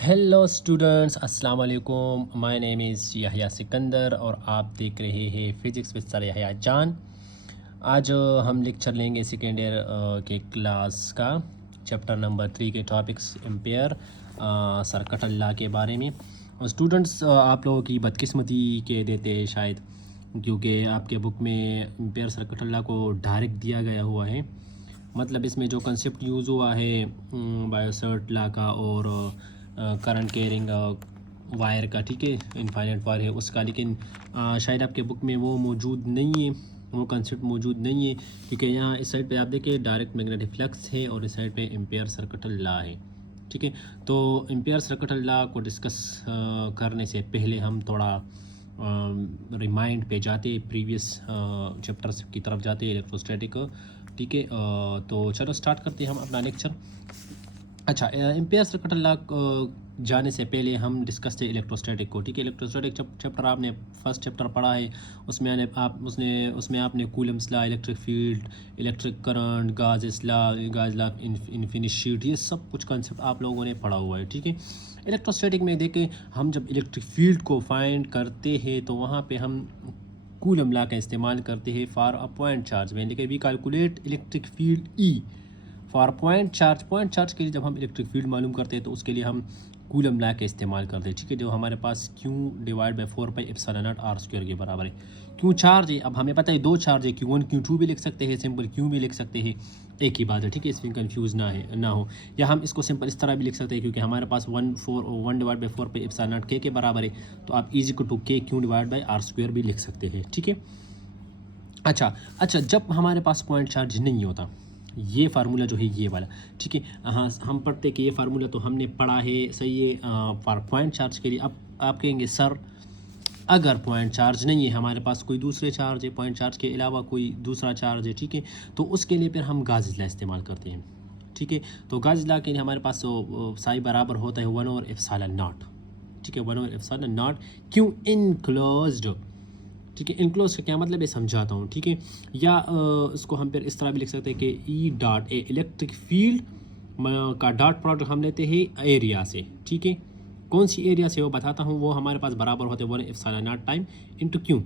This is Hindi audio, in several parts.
हेलो स्टूडेंट्स, अस्सलाम वालेकुम। माय नेम इज़ यहया सिकंदर और आप देख रहे हैं फ़िज़िक्स विद सर यहया जान। आज हम लेक्चर लेंगे सेकेंड ईयर के क्लास का चैप्टर नंबर 3 के टॉपिक्स एम्पेयर सर्किट लॉ के बारे में। स्टूडेंट्स, आप लोगों की बदकिस्मती के देते हैं शायद, क्योंकि आपके बुक में एम्पेयर सर्किट लॉ को डायरेक्ट दिया गया हुआ है। मतलब इसमें जो कंसेप्ट यूज़ हुआ है बायोसर्ट लॉ का और करंट कैरिंग वायर का, ठीक है, इनफाइनाइट वायर है उसका, लेकिन शायद आपके बुक में वो मौजूद नहीं है, वो कंसेप्ट मौजूद नहीं है, क्योंकि यहाँ इस साइड पे आप देखिए डायरेक्ट मैग्नेटिक फ्लक्स है और इस साइड पे एम्पेयर सर्किट लॉ है। ठीक है, तो एम्पेयर सर्किट लॉ को डिस्कस करने से पहले हम थोड़ा रिमाइंड पे जाते प्रीवियस चैप्टर्स की तरफ जाते इलेक्ट्रोस्टैटिक। ठीक है, तो चलो स्टार्ट करते हैं हम अपना लेक्चर। अच्छा, एम्पेयर सर्किट लॉ जाने से पहले हम डिस्कस थे इलेक्ट्रोस्टैटिक को। ठीक है, इलेक्ट्रोस्टैटिक चैप्टर आपने फर्स्ट चैप्टर पढ़ा है, उसमें आपने Coulomb's law, electric field, electric current, गाज लॉ, इन्फिनिट शीट, ये सब कुछ कंसेप्ट आप लोगों ने पढ़ा हुआ है। ठीक है, इलेक्ट्रोस्टैटिक में देखें, हम जब इलेक्ट्रिक फील्ड को फाइंड करते हैं तो वहाँ पे हम कूलम लॉ का इस्तेमाल करते हैं फॉर अ पॉइंट चार्ज में, लेकिन we calculate electric field E for point charge के लिए जब हम इलेक्ट्रिक फील्ड मालूम करते हैं तो उसके लिए हम कूलम लॉ का इस्तेमाल करते हैं। ठीक है, जो हमारे पास Q डिवाइड बाई 4πε0r² के बराबर है। Q चार्ज है, अब हमें पता है दो चार्ज है, Q1 Q2 भी लिख सकते हैं, सिंपल Q भी लिख सकते हैं, एक ही बात है। ठीक है, इसमें कंफ्यूज ना हो, या हम इसको सिंपल इस तरह भी लिख सकते हैं, क्योंकि हमारे पास 1 डिवाइड बाई 4πε0 के बराबर है, तो आप is equal to K Q divide by r² भी लिख सकते हैं। ठीक है, अच्छा, जब हमारे पास पॉइंट चार्ज नहीं होता, ये फार्मूला जो है ये वाला, ठीक है, हाँ, हम पढ़ते कि ये फार्मूला तो हमने पढ़ा है, सही है, फॉर पॉइंट चार्ज के लिए। अब आप कहेंगे सर अगर पॉइंट चार्ज नहीं है, हमारे पास कोई दूसरे चार्ज है, पॉइंट चार्ज के अलावा कोई दूसरा चार्ज है, ठीक है, तो उसके लिए फिर हम गाज़ लॉ इस्तेमाल करते हैं। ठीक है, तो गाज़ लॉ के लिए हमारे पास साई बराबर होता है 1/ε0। ठीक है, 1/ε0 क्यों इनक्लोज्ड। ठीक है, इनक्लोज का क्या मतलब है समझाता हूँ। ठीक है, या इसको हम फिर इस तरह भी लिख सकते हैं कि E dot A electric field का डॉट प्रोडक्ट हम लेते हैं एरिया से। ठीक है, कौन सी एरिया से वो बताता हूँ, वो हमारे पास बराबर होते हैं 1/ε0 टाइम इंटू क्यू।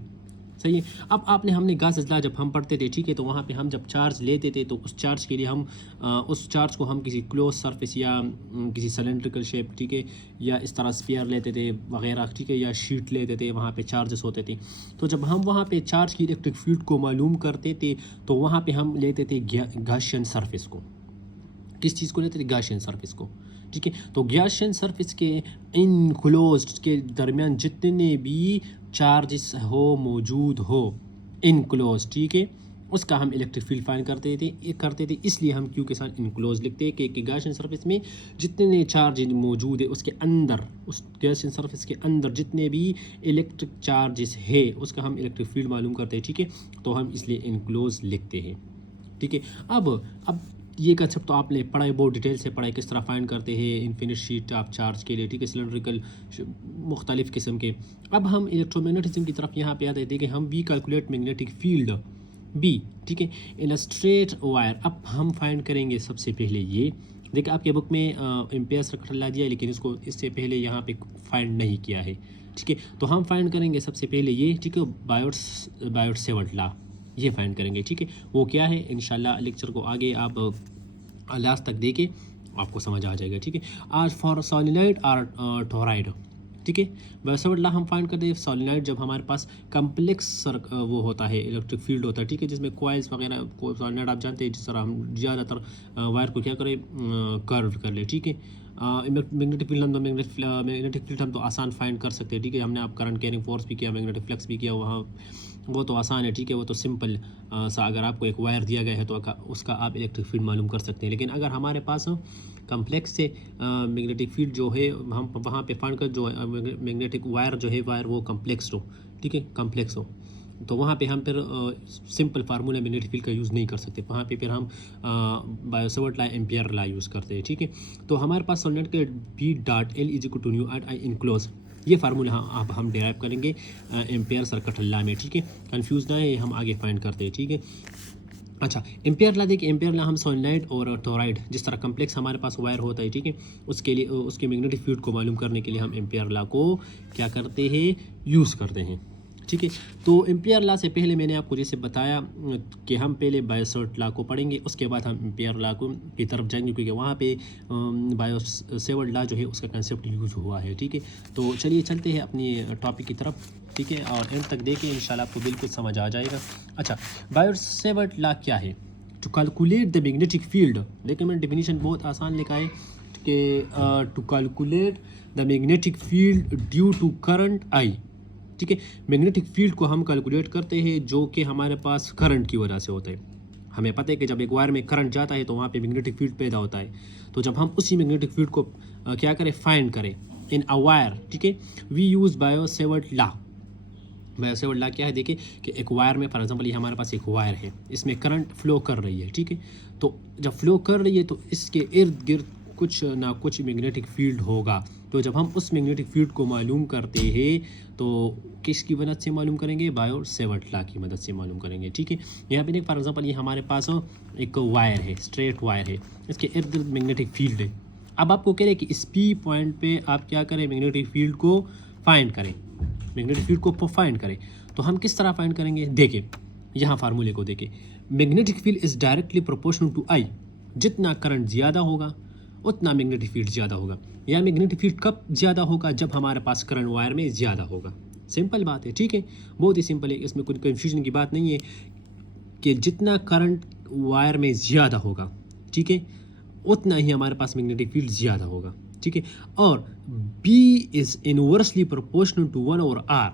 सही है, अब हमने गास इजला जब हम पढ़ते थे, ठीक है, तो वहाँ पे हम जब चार्ज लेते थे तो उस चार्ज के लिए हम उस चार्ज को हम किसी क्लोज सरफेस या किसी सिलेंड्रिकल शेप, ठीक है, या इस तरह स्फीयर लेते थे वगैरह, ठीक है, या शीट लेते थे, वहाँ पे चार्जेस होते थे। तो जब हम वहाँ पे चार्ज की इलेक्ट्रिक फील्ड को मालूम करते थे तो वहाँ पे हम लेते थे गॉसियन सरफेस को। किस चीज़ को लेते थे? गॉसियन सरफेस को। ठीक है, तो गॉसियन सरफेस के इनक्लोज्ड के दरमियान जितने भी चार्जेस हो मौजूद हो इनक्लोज, ठीक है, उसका हम इलेक्ट्रिक फील्ड फाइंड करते थे, इसलिए हम क्यू के साथ इनक्लोज लिखते हैं कि गॉसियन सरफेस में जितने चार्ज मौजूद है उसके अंदर, उस गॉसियन सरफेस के अंदर जितने भी इलेक्ट्रिक चार्जेस है उसका हम इलेक्ट्रिक फील्ड मालूम करते हैं। ठीक है, तो हम इसलिए इनक्लोज लिखते हैं। ठीक है, अब ये कंसेप्ट तो आपने पढ़ा है, बहुत डिटेल से पढ़ा है, किस तरह फाइंड करते हैं इन्फिनिट शीट ऑफ चार्ज के लिए, ठीक है, सिलेंड्रिकल मुख्तलिफ किस्म के। अब हम इलेक्ट्रोमैग्नेटिज्म की तरफ यहाँ पे आते हैं, देखिए हम we calculate magnetic field B, ठीक है, इन अ स्ट्रेट वायर। अब हम फाइंड करेंगे सबसे पहले ये, देखिए आपके बुक में एम्पेयर सर्किट लॉ दिया है, लेकिन इसको इससे पहले यहाँ पे फाइंड नहीं किया है। ठीक है, तो हम फाइंड करेंगे सबसे पहले ये, ठीक है, बायोट-सेवर्ट लॉ, ये फाइंड करेंगे। ठीक है, वो क्या है, इंशाल्लाह लेक्चर को आगे आप लास्ट तक देखें, आपको समझ आ जाएगा। ठीक है, आज फॉर सोलिनॉइड और टोराइड, ठीक है, बायोट-सेवर्ट लॉ हम फाइंड करते हैं सोलिनॉइड जब हमारे पास कम्प्लेक्स वो होता है, इलेक्ट्रिक फील्ड होता है, ठीक है, जिसमें कॉइल्स वगैरह को, सोलिनॉइड आप जानते हैं, जिस तरह हम ज़्यादातर वायर को क्या करें, कर्व कर ले। ठीक है, मैग्नेटिक फील्ड हम तो आसान फाइंड कर सकते हैं। ठीक है, हमने आप करंट कैरिंग फोर्स भी किया, मैग्नेटिक फ्लक्स भी किया, वहाँ वो तो आसान है। ठीक है, वो तो सिंपल सा, अगर आपको एक वायर दिया गया है तो उसका आप इलेक्ट्रिक फील्ड मालूम कर सकते हैं। लेकिन अगर हमारे पास कम्प्लेक्स से मैग्नेटिक फील्ड जो है हम वहाँ पे फाइंड कर, जो मैग्नेटिक वायर जो है वायर वो कम्प्लेक्स हो, ठीक है, कम्प्लेक्स हो, तो वहाँ पे हम फिर सिंपल फार्मूला मैग्नेटिक फील्ड का यूज़ नहीं कर सकते, वहाँ पे फिर हम Biot Savart law, Ampere law use करते हैं। ठीक है, तो हमारे पास सोलिनॉइड के B dot L is equal to mu at I enclose, ये फार्मूला अब हम डेराइव करेंगे एम्पेयर सर्किट लॉ में। ठीक है, कंफ्यूज ना है, हम आगे फाइंड करते हैं। ठीक है, अच्छा, एम्पेयर ला देखिए, एम्पेयर ला हम सोलेनोइड और टोरॉइड जिस तरह कम्प्लेक्स हमारे पास वायर होता है, ठीक है, उसके लिए उसके मैग्नेटिक फील्ड को मालूम करने के लिए हम एम्पेयर ला को क्या करते हैं, यूज़ करते हैं, ठीक है। तो एम्पेयर ला से पहले मैंने आपको जैसे बताया कि हम पहले बायो-सैवर्ट ला को पढ़ेंगे, उसके बाद हम एम्पेयर ला को की तरफ जाएंगे, क्योंकि वहाँ पे बायो-सैवर्ट ला जो है उसका कंसेप्ट यूज़ हुआ है, ठीक है। तो चलिए चलते हैं अपनी टॉपिक की तरफ, ठीक है, और एंड तक देखिए, इंशाल्लाह आपको बिल्कुल समझ आ जाएगा। अच्छा, बायो-सैवर्ट ला क्या है? To calculate the magnetic field, देखिए मैंने डेफिनेशन बहुत आसान लिखा है कि to calculate the magnetic field due to current I, ठीक है। मैग्नेटिक फील्ड को हम कैलकुलेट करते हैं जो कि हमारे पास करंट की वजह से होता है। हमें पता है कि जब एक वायर में करंट जाता है तो वहाँ पे मैग्नेटिक फील्ड पैदा होता है। तो जब हम उसी मैग्नेटिक फील्ड को क्या करें, फाइंड करें इन अ वायर, ठीक है, we use Biot Savart law. Biot Savart law क्या है, देखिए कि एक वायर में, फॉर एग्जांपल ये हमारे पास एक वायर है, इसमें करंट फ्लो कर रही है, ठीक है। तो जब फ्लो कर रही है तो इसके इर्द गिर्द कुछ ना कुछ मैग्नेटिक फील्ड होगा। तो जब हम उस मैग्नेटिक फील्ड को मालूम करते हैं तो किसकी मदद से मालूम करेंगे, बायो-सैवर्ट लॉ की मदद से मालूम करेंगे, ठीक है। यहाँ पे देख, फॉर एग्जांपल ये हमारे पास एक वायर है, स्ट्रेट वायर है, इसके इर्द गिर्द मैग्नेटिक फील्ड है। अब आपको कह रहे हैं कि इस पी पॉइंट पे आप क्या करें, मैग्नेटिक फील्ड को फाइंड करें, मैग्नेटिक फील्ड को फाइंड करें। तो हम किस तरह फाइंड करेंगे, देखिए यहाँ फार्मूले को देखिए, magnetic field is directly proportional to I, जितना करंट ज़्यादा होगा उतना मैग्नेटिक फील्ड ज़्यादा होगा। या मैग्नेटिक फील्ड कब ज़्यादा होगा, जब हमारे पास करंट वायर में ज़्यादा होगा। सिंपल बात है, ठीक है, बहुत ही सिंपल है, इसमें कोई कन्फ्यूजन की बात नहीं है कि जितना करंट वायर में ज़्यादा होगा, ठीक है, उतना ही हमारे पास मैग्नेटिक फील्ड ज़्यादा होगा, ठीक है। और B is inversely proportional to 1/r,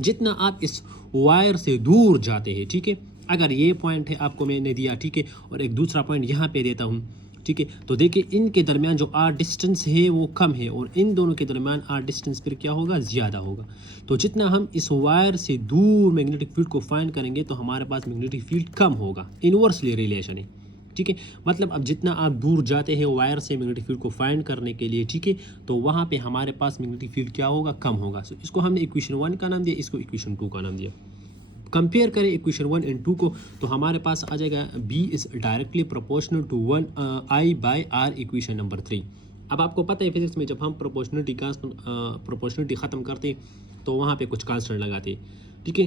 जितना आप इस वायर से दूर जाते हैं, ठीक है। अगर ये पॉइंट है आपको मैंने दिया, ठीक है, और एक दूसरा पॉइंट यहाँ पे देता हूँ, ठीक है, तो देखिए इनके दरमियान जो आर डिस्टेंस है वो कम है और इन दोनों के दरमियान आर डिस्टेंस फिर क्या होगा, ज़्यादा होगा। तो जितना हम इस वायर से दूर मैग्नेटिक फील्ड को फाइंड करेंगे तो हमारे पास मैग्नेटिक फील्ड कम होगा, इनवर्सली रिलेशन है, ठीक है। मतलब अब जितना आप दूर जाते हैं वायर से मैग्नेटिक फील्ड को फाइंड करने के लिए, ठीक है, तो वहाँ पे हमारे पास मैग्नेटिक फील्ड क्या होगा, कम होगा। सो इसको हमने इक्वेशन 1 का नाम दिया, इसको इक्वेशन 2 का नाम दिया। कंपेयर करें इक्वेशन 1 एंड 2 को तो हमारे पास आ जाएगा B is directly proportional to 1I/r, equation number 3। अब आपको पता है फिजिक्स में जब हम प्रोपोर्शनलिटी ख़त्म करते हैं तो वहाँ पे कुछ कांस्टेंट लगाते हैं, ठीक है।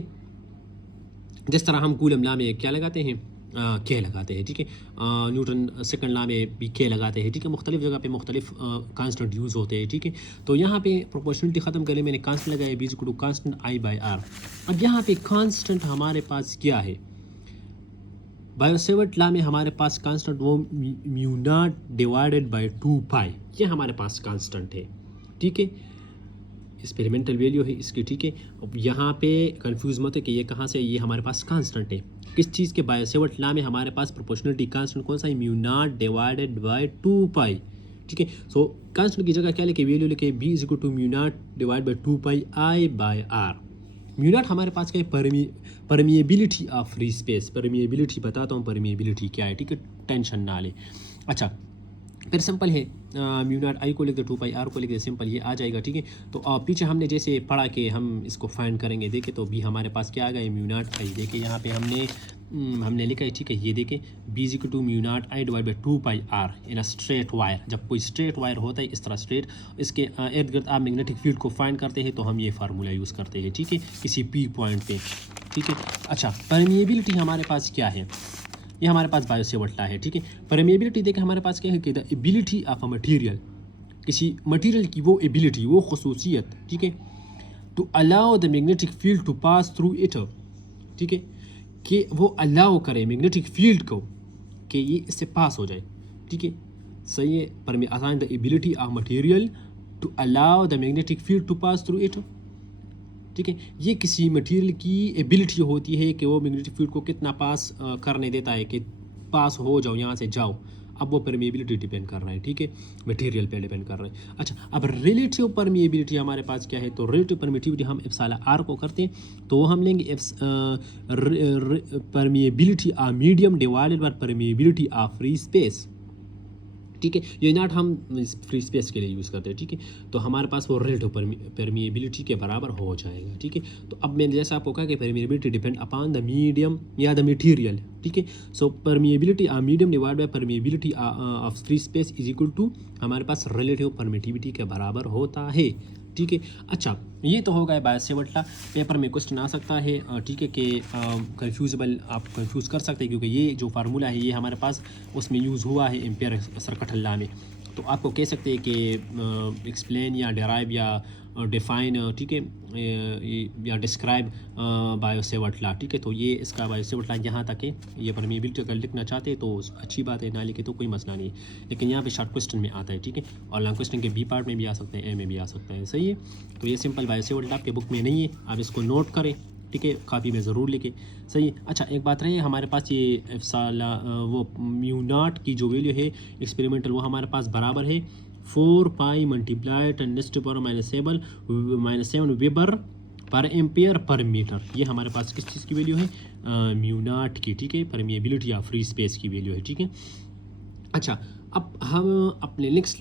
जिस तरह हम कूलम लॉ में क्या लगाते हैं, के लगाते हैं, ठीक है, न्यूटन सेकंड लॉ में भी के लगाते हैं, ठीक है। मुख्तलिफ जगह पे मुख्तलिफ कांस्टेंट यूज़ होते हैं, ठीक है। तो यहाँ पे प्रोपोर्शनलिटी ख़त्म करें, मैंने कांस्टेंट लगाया, B equal to constant I/r। अब यहाँ पे कांस्टेंट हमारे पास क्या है, बायो-सैवर्ट लॉ में हमारे पास कांस्टेंट वो म्यू नॉट डिवाइडेड बाय 2π, ये हमारे पास कांस्टेंट है, ठीक है, एक्सपेरिमेंटल वैल्यू है इसकी, ठीक है। अब यहाँ पे कंफ्यूज मत है कि ये कहाँ से, ये हमारे पास कांस्टेंट है किस चीज़ के, बायो-सैवर्ट लॉ में हमारे पास प्रोपोर्शनलिटी कांस्टेंट कौन सा है, म्यू नॉट डिवाइडेड बाय 2π, ठीक है। सो कांस्टेंट की जगह क्या लिखे, वैल्यू लिखे B is equal to mu naught divide by 2π I/r। Mu naught हमारे पास क्या है, permeability of free space, permeability बताता हूँ परमिएबिलिटी क्या है, ठीक है, टेंशन ना ले। अच्छा, फिर सिंपल है, म्यू नॉट आई को लिख दे, 2π r को लिख दे, सिंपल ये आ जाएगा, ठीक है। तो पीछे हमने जैसे पढ़ा कि हम इसको फाइंड करेंगे, देखें तो B हमारे पास क्या आ गया, म्यू नॉट आई, देखिए यहाँ पे हमने लिखा है, ठीक है, ये देखें B is equal to mu naught I divide by 2π r in a straight wire. जब कोई स्ट्रेट वायर होता है इस तरह स्ट्रेट, इसके इर्द गिर्द आप मैग्नेटिक फील्ड को फाइंड करते हैं तो हम ये फार्मूला यूज़ करते हैं, ठीक है, किसी P पॉइंट पे, ठीक है। अच्छा, परमिएबिलिटी हमारे पास क्या है, ये हमारे पास बायो-सैवर्ट लॉ है, ठीक है। परमिएबिलिटी देखें हमारे पास क्या है कि the ability of a material, किसी मटीरियल की वो एबिलिटी, वो खसूसियत, ठीक है, to allow the magnetic field to pass through it, ठीक है, कि वो अलाउ करे मैग्नेटिक फील्ड को कि ये इससे पास हो जाए, ठीक है, सही है। पर आसान, the ability of material to allow the magnetic field to pass through it, ठीक है, ये किसी मटेरियल की एबिलिटी होती है कि वो मैग्नेटिक फील्ड को कितना पास करने देता है कि पास हो जाओ, यहाँ से जाओ। अब वो परमिएबिलिटी डिपेंड कर रहा है, ठीक है, मटेरियल पे डिपेंड कर रहा है। अच्छा, अब रिलेटिव परमिएबिलिटी हमारे पास क्या है, तो रिलेटिव परमिटिविटी हम एप्सिलॉन r को करते हैं तो वो हम लेंगे permeability of medium divided by permeability of free space, ठीक है। ये नॉट हम फ्री स्पेस के लिए यूज़ करते हैं, ठीक है। तो हमारे पास वो रिलेटिव परमिएबिलिटी के बराबर हो जाएगा, ठीक है। तो अब मैंने जैसा आपको कहा कि permeability depend upon the medium या द मटेरियल, ठीक है। So permeability medium divide by permeability of free space is equal to हमारे पास रिलेटिव परमिटिविटी के बराबर होता है, ठीक है। अच्छा, ये तो हो गया बायोसेवर्ट लॉ। पेपर में क्वेश्चन आ सकता है, ठीक है, कि कंफ्यूजेबल आप कंफ्यूज कर सकते हैं, क्योंकि ये जो फार्मूला है ये हमारे पास उसमें यूज़ हुआ है एम्पियर सर्किट लॉ में। तो आपको कह सकते हैं कि एक्सप्लेन या डेराइव या डिफ़ाइन, ठीक है, या डिस्क्राइब बायोसेवर्ट लॉ, ठीक है। तो ये इसका बायोसेवर्ट लॉ यहाँ तक है। ये परमिएबिलिटी अगर लिखना चाहते हैं तो अच्छी बात है, ना लिखे तो कोई मसला नहीं है, लेकिन यहाँ पे शॉर्ट क्वेश्चन में आता है, ठीक है। और लॉन्ग क्वेश्चन के बी पार्ट में भी आ सकते हैं, ए में भी आ सकते हैं, सही है। तो ये सिंपल बायोसेवर्ट लॉ आपके बुक में नहीं है, आप इसको नोट करें, ठीक है, कापी में ज़रूर लिखें, सही है। अच्छा, एक बात रही है, हमारे पास ये एप्सिलॉन वो म्यू नॉट की जो वैल्यू है एक्सपेरिमेंटल, वो हमारे पास बराबर है 4 पाई मल्टीप्लाई 10⁻⁷ वेबर पर एम्पियर पर मीटर। ये हमारे पास किस चीज़ की वैल्यू है? म्यू नॉट की, ठीक है, परमिएबिलिटी या फ्री स्पेस की वैल्यू है, ठीक है। अच्छा, अब हम अपने नेक्स्ट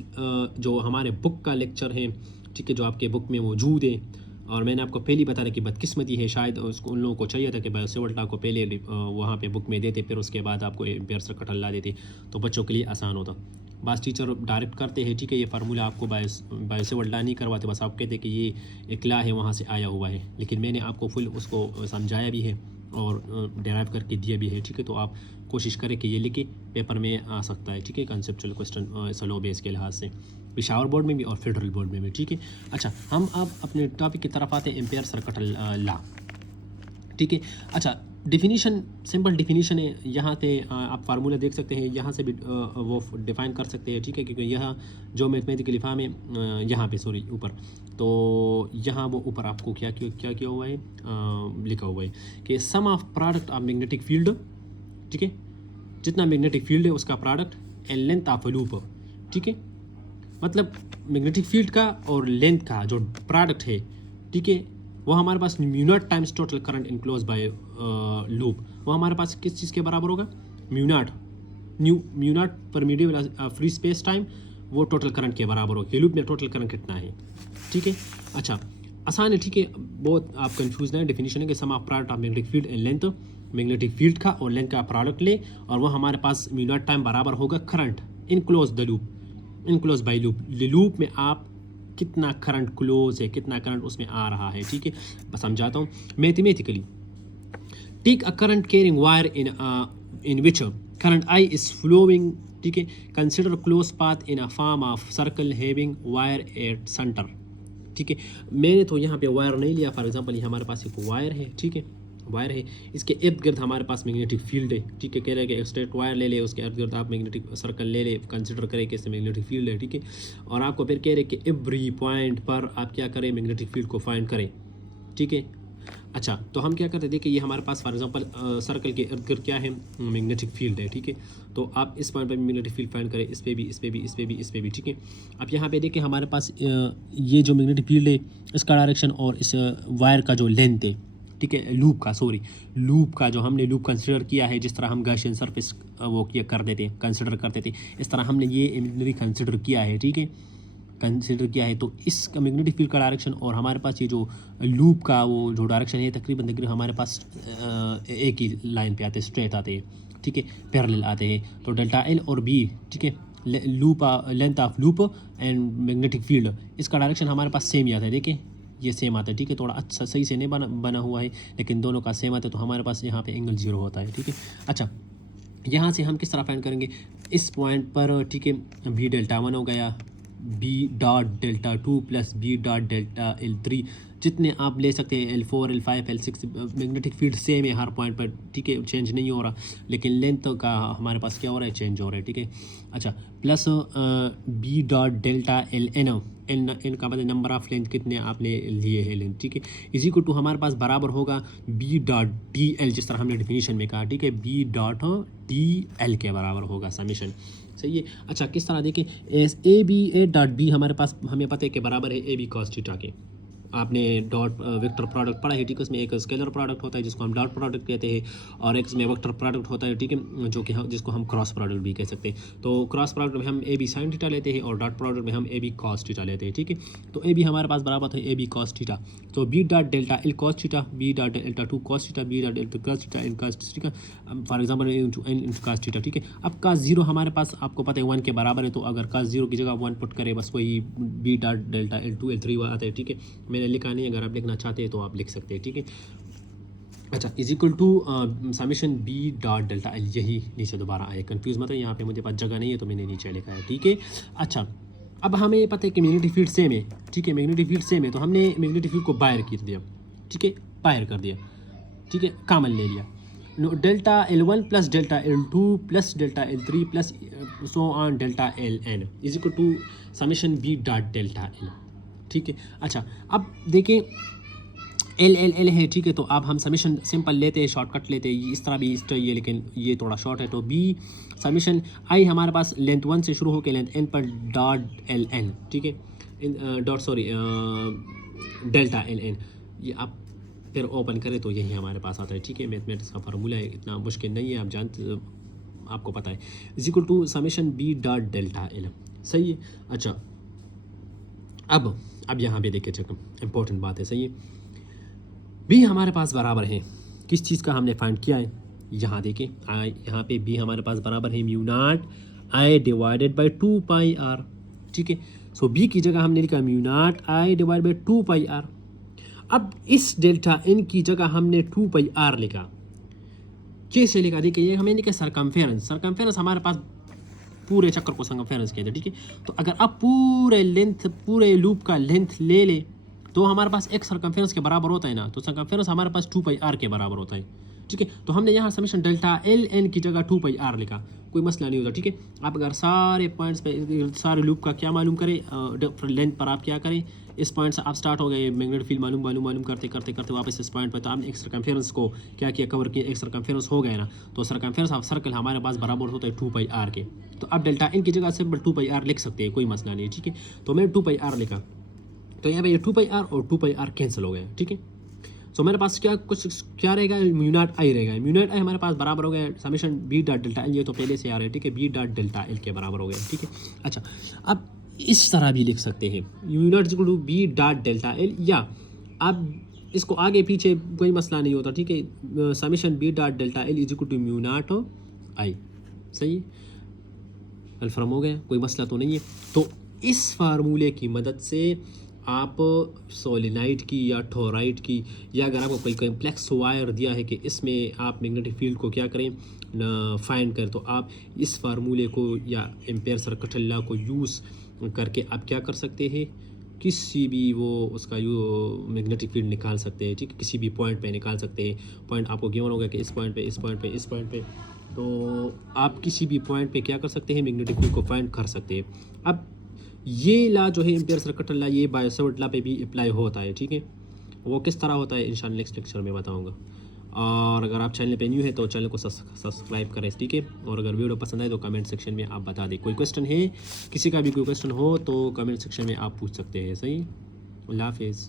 जो हमारे बुक का लेक्चर है, ठीक है, जो आपके बुक में मौजूद है, और मैंने आपको पहले बता रहा कि बदकिस्मती है, शायद उसको उन लोगों को चाहिए था कि बायोसेवर्ट लॉ को पहले वहाँ पे बुक में देते, फिर उसके बाद आपको एम्पियर सर्किट लॉ देते, तो बच्चों के लिए आसान होता। बस टीचर डायरेक्ट करते हैं, ठीक है, ये फार्मूला आपको बायोसेवर्ट लॉ नहीं करवाते, बस आप कहते हैं कि ये एक लॉ है वहाँ से आया हुआ है, लेकिन मैंने आपको फुल उसको समझाया भी है और डेराइव करके दिया भी है, ठीक है। तो आप कोशिश करें कि ये लिखे, पेपर में आ सकता है, ठीक है, कंसेप्चुअल क्वेश्चन सलो बेस के लिहाज से, पेशावर बोर्ड में भी और फेडरल बोर्ड में भी, ठीक है। अच्छा, हम अब अपने टॉपिक की तरफ आते हैं, एम्पियर सर्किट लॉ, ठीक है। अच्छा, डिफिनीशन, सिंपल डिफिनीशन है, यहाँ पे आप फार्मूला देख सकते हैं, यहाँ से भी वो डिफाइन कर सकते हैं, ठीक है, क्योंकि यह जो मैथमेटिकल फॉर्म है यहाँ पे, सॉरी, ऊपर, तो यहाँ वो ऊपर आपको क्या किया हुआ है, लिखा हुआ है कि sum of product of magnetic field, ठीक है, जितना मैग्नेटिक फील्ड है उसका product and length of loop, ठीक है, मतलब मैग्नेटिक फील्ड का और लेंथ का जो प्रोडक्ट है, ठीक है, वो हमारे पास mu naught times total current enclose by loop, वो हमारे पास किस चीज़ के बराबर होगा? Mu naught permeable free space time, वो टोटल करंट के बराबर होगा। लूप में टोटल करंट कितना है, ठीक है। अच्छा, आसान है, ठीक है, बहुत आप कंफ्यूज ना, डेफिनेशन है कि sum of product of magnetic field and length, magnetic field का और लेंथ का प्रोडक्ट ले, और वो हमारे पास म्यू नॉट टाइम बराबर होगा current enclose the loop, enclose by loop, loop में आप कितना करंट क्लोज है, कितना करंट उसमें आ रहा है, ठीक है। बस समझाता हूँ mathematically. Take a current carrying wire in which current I is flowing, ठीक है, consider close path in a form of circle having wire at centre, ठीक है। मैंने तो यहाँ पे वायर नहीं लिया, फॉर एग्जांपल ये हमारे पास एक वायर है, ठीक है, वायर है, इसके इर्द गिर्द हमारे पास मैग्नेटिक फील्ड है, ठीक है, कह रहे हैं कि स्ट्रेट वायर ले ले, उसके इर्द गिर्द आप मैग्नेटिक सर्कल ले ले, कंसिडर करें कि इससे मैग्नेटिक फील्ड है, ठीक है। और आपको फिर कह रहे हैं कि एवरी पॉइंट पर आप क्या करें, मैग्नेटिक फील्ड को फाइंड करें, ठीक है। अच्छा, तो हम क्या करते हैं, देखिए ये हमारे पास फॉर एग्जांपल सर्कल के इर्द गिर्द क्या है, मैग्नेटिक फील्ड है, ठीक है। तो आप इस पॉइंट पर मैग्नेटिक फील्ड फाइंड करें, इस पे भी, इस पे भी, इस पे भी, इस पे भी, ठीक है। अब यहाँ पे देखिए हमारे पास ये जो मैग्नेटिक फील्ड है इसका डायरेक्शन और इस वायर का जो लेंथ है, ठीक है, लूप का जो हमने लूप कंसिडर किया है, जिस तरह हम गॉसियन सरफेस वो किया करते थे, कंसिडर करते थे, इस तरह हमने ये इमेजिनरी कंसिडर किया है, ठीक है, कंसिडर किया है। तो इस मैग्नेटिक फील्ड का डायरेक्शन और हमारे पास ये जो लूप का वो जो डायरेक्शन है तकरीबन हमारे पास एक ही लाइन पे आते हैं, स्ट्रेट आते हैं, ठीक है, पैरेलल आते हैं। तो डेल्टा एल और बी, ठीक है, loop length of loop and magnetic field, इसका डायरेक्शन हमारे पास सेम ही आता है, देखिए ये सेम आता है, ठीक है। थोड़ा अच्छा सही से नहीं बना हुआ है, लेकिन दोनों का सेम आता है, तो हमारे पास यहाँ पे एंगल 0 होता है, ठीक है। अच्छा, यहाँ से हम किस तरह फाइंड करेंगे, इस पॉइंट पर, ठीक है, बी डेल्टा 1 हो गया, B dot delta 2 plus B dot delta L3, जितने आप ले सकते हैं, L4 L5 L6, magnetic field same है हर पॉइंट पर, ठीक है, चेंज नहीं हो रहा, लेकिन लेंथ का हमारे पास क्या हो रहा है, चेंज हो रहा है, ठीक है। अच्छा, plus B dot delta LN, N का मतलब नंबर ऑफ लेंथ कितने आपने लिए हैं लेंथ, ठीक है, इसी को टू हमारे पास बराबर होगा बी डॉट DL, जिस तरह हमने डिफिनीशन में कहा, ठीक है, बी डॉट DL के बराबर होगा समीशन, सही है। अच्छा, किस तरह देखें, A B A dot B हमारे पास हमें पता है कि बराबर है ए बी कॉस थीटा के, आपने डॉट वेक्टर प्रोडक्ट पढ़ा है, ठीक है। उसमें एक स्केलर प्रोडक्ट होता है जिसको हम डॉट प्रोडक्ट कहते हैं, और एक इसमें वेक्टर प्रोडक्ट होता है, ठीक है, जो कि हम जिसको हम क्रॉस प्रोडक्ट भी कह सकते हैं। तो क्रॉस प्रोडक्ट में हम ए बी साइन थीटा लेते हैं और डॉट प्रोडक्ट में हम ए बी कॉस थीटा लेते हैं, ठीक है। तो ए बी हमारे पास बराबर है ए बी कॉस थीटा, तो B dot delta L cos theta, B dot delta two cos theta, B dot delta cos theta in cos, ठीक है, for example N into cos theta, ठीक है। अब कॉस जीरो हमारे पास आपको पता है 1 के बराबर है, तो अगर कॉस जीरो की जगह 1 पुट करें बस वही B dot delta L two L three आता है, ठीक है। मैंने लिखा नहीं, अगर आप लिखना चाहते हैं तो आप लिख सकते हैं, ठीक है। अच्छा, is equal to summation B dot delta L, यही नीचे दोबारा आए, कंफ्यूज मत है, यहाँ पे मुझे पास जगह नहीं है तो मैंने नीचे लिखा है, ठीक है। अच्छा, अब हमें पता है कि मैग्नेटिक फील्ड सेम है, ठीक है, मैग्नेटिक फील्ड सेम है, तो हमने मैग्नेटिक फील्ड को बाहर कर दिया, ठीक है, बाहर कर दिया, ठीक है, कॉमन ले लिया। Delta L one plus delta L two plus delta L three plus so on delta L N is equal to summation B dot delta L, ठीक है। अच्छा, अब देखें एल एल एल है, ठीक है, तो अब हम समेशन सिंपल लेते हैं, शॉर्टकट लेते हैं, इस तरह भी इस तरह ये, लेकिन ये थोड़ा शॉर्ट है, तो बी समेशन आई हमारे पास लेंथ 1 से शुरू होकर लेंथ एन पर डॉट एल एन, ठीक है, dot sorry delta L N, ये आप फिर ओपन करें तो यही हमारे पास आता है, ठीक है। मैथमेटिक्स का फार्मूला है, इतना मुश्किल नहीं है, आप जानते, आपको पता है, is equal to summation B dot delta L, सही है। अच्छा, अब यहाँ पे देखिए, इंपॉर्टेंट बात है, सही है। बी हमारे पास बराबर है किस चीज़ का, हमने फाइंड किया है, यहाँ देखें आई, यहाँ पे बी हमारे पास बराबर है mu naught I divided by 2 pi R, ठीक है। सो बी की जगह हमने लिखा mu naught I divide by 2 pi R. अब इस डेल्टा एन की जगह हमने 2 पाई आर लिखा, कैसे लिखा, देखिए ये हमें लिखा सरकमफेरेंस हमारे पास पूरे चक्कर को सरकमफेरेंस कहते हैं, ठीक है। तो अगर आप पूरे लूप का लेंथ ले ले तो हमारे पास एक सरकमफेरेंस के बराबर होता है ना, तो सरकमफेरेंस हमारे पास 2 पाई आर के बराबर होता है, ठीक है। तो हमने यहाँ समेशन डेल्टा एल एन की जगह 2 पाई आर लिखा, कोई मसला नहीं होता, ठीक है। आप अगर सारे पॉइंट्स पे सारे लूप का क्या मालूम करें, लेंथ पर आप क्या करें, इस पॉइंट से आप स्टार्ट हो गए मैग्नेटिक फील्ड मालूम करते करते करते वापस इस पॉइंट पर, तो आपने एक सरकमफेरेंस को क्या किया, कवर किया, एक सरकमफेरेंस हो गया ना, तो सरकमफेरेंस ऑफ सर्कल हमारे पास बराबर होता है 2 पाई आर के। तो आप डेल्टा एन की जगह सिंपल 2 पाई आर लिख सकते हैं, कोई मसला नहीं है, ठीक है। तो मैंने 2 पाई आर लिखा, तो यहाँ पे ये 2 पाई आर और 2 पाई आर कैंसिल हो गए, ठीक है। सो मेरे पास क्या रहेगा, म्यू नॉट आई रहेगा, म्यू नॉट आई हमारे पास बराबर हो गया summation B dot delta L, ये तो पहले से आ रहा है, ठीक है, बी डॉट डेल्टा एल के बराबर हो गया, ठीक है। अच्छा, अब इस तरह भी लिख सकते हैं mu naught equal to B dot delta L, या आप इसको आगे पीछे कोई मसला नहीं होता, ठीक है, summation B dot delta L is equal to mu naught I, सही है, कन्फर्म हो गया, कोई मसला तो नहीं है। तो इस फार्मूले की मदद से आप सोलेनाइड की या टोराइड की, या अगर आपको कोई कॉम्प्लेक्स वायर दिया है कि इसमें आप मैग्नेटिक फील्ड को क्या करें फाइंड करें, तो आप इस फार्मूले को या एम्पेयर सर्किट लॉ को यूज़ करके आप क्या कर सकते हैं, किसी भी वो उसका मैग्नेटिक फील्ड निकाल सकते हैं, ठीक है, किसी भी पॉइंट पे निकाल सकते हैं। पॉइंट आपको गिवन होगा कि इस पॉइंट पे, इस पॉइंट पे, इस पॉइंट पे, तो आप किसी भी पॉइंट पे क्या कर सकते हैं, मैग्नेटिक फील्ड को फाइंड कर सकते हैं। अब ये ला जो है एम्पेयर सर्किट लॉ, ये बायो-सावर्ट लॉ पे भी अप्लाई होता है, ठीक है। वो किस तरह होता है इंशाल्लाह नेक्स्ट लेक्चर में बताऊंगा। और अगर आप चैनल पे न्यू है तो चैनल को सब्सक्राइब करें, ठीक है। और अगर वीडियो पसंद आए तो कमेंट सेक्शन में आप बता दें, कोई क्वेश्चन है, किसी का भी कोई क्वेश्चन हो तो कमेंट सेक्शन में आप पूछ सकते हैं, सही। अल्लाह हाफिज़।